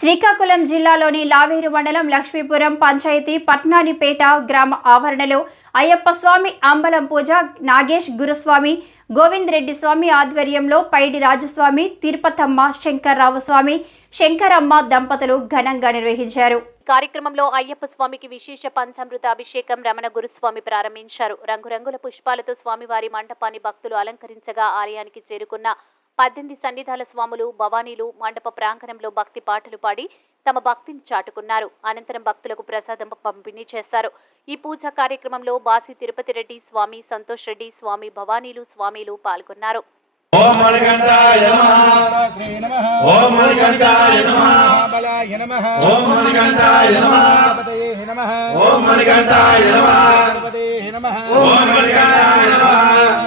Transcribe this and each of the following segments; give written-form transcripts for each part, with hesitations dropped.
శ్రీకాకుళం జిల్లాలోని లావేరు మండలం లక్ష్మీపురం పంచాయతీ పట్నానిపేట గ్రామ ఆవరణలో అయ్యప్ప స్వామి అంబలం పూజ నాగేష్ గురుస్వామి గోవింద్ రెడ్డి స్వామి ఆధ్వర్యంలో పైడి రాజస్వామి తిరుపతమ్మ శంకర్రావు స్వామి శంకరమ్మ దంపతులు ఘనంగా నిర్వహించారు. కార్యక్రమంలో అయ్యప్ప స్వామికి విశేష పంచామృత అభిషేకం రమణ గురుస్వామి ప్రారంభించారు. రంగురంగుల పుష్పాలతో స్వామివారి మండపాన్ని భక్తులు అలంకరించగా ఆలయానికి చేరుకున్న 18 సన్నిధాల స్వాములు భవానీలు మండప ప్రాంగణంలో భక్తి పాటలు పాడి తమ భక్తిని చాటుకున్నారు. అనంతరం భక్తులకు ప్రసాదం పంపిణీ చేశారు. ఈ పూజా కార్యక్రమంలో బాసి తిరుపతి రెడ్డి స్వామి, సంతోష్ రెడ్డి స్వామి, భవానీలు స్వామిలు పాల్గొన్నారు. ఓం మణికంఠాయ నమః శ్రీ నమః ఓం మణికంఠాయ నమః బలాయ నమః ఓం మణికంఠాయ నమః పతయే నమః ఓం మణికంఠాయ నమః పతయే నమః ఓం మణికంఠాయ నమః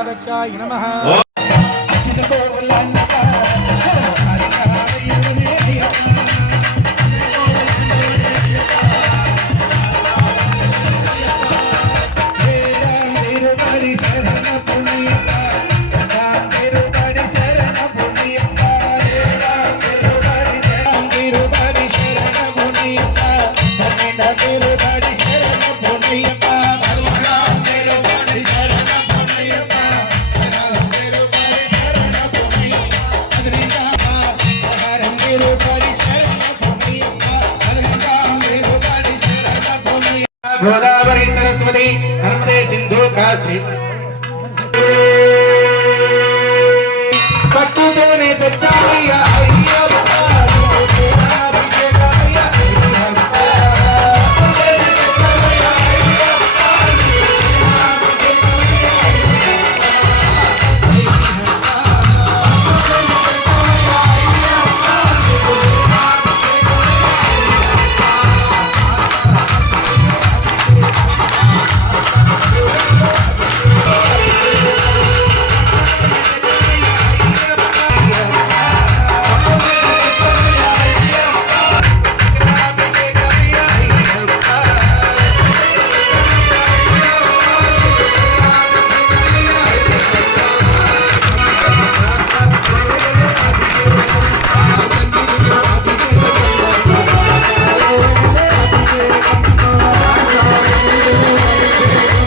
దక్షాయ నమః गोदावरी सरस्वती नर्मदे सिंधु काशी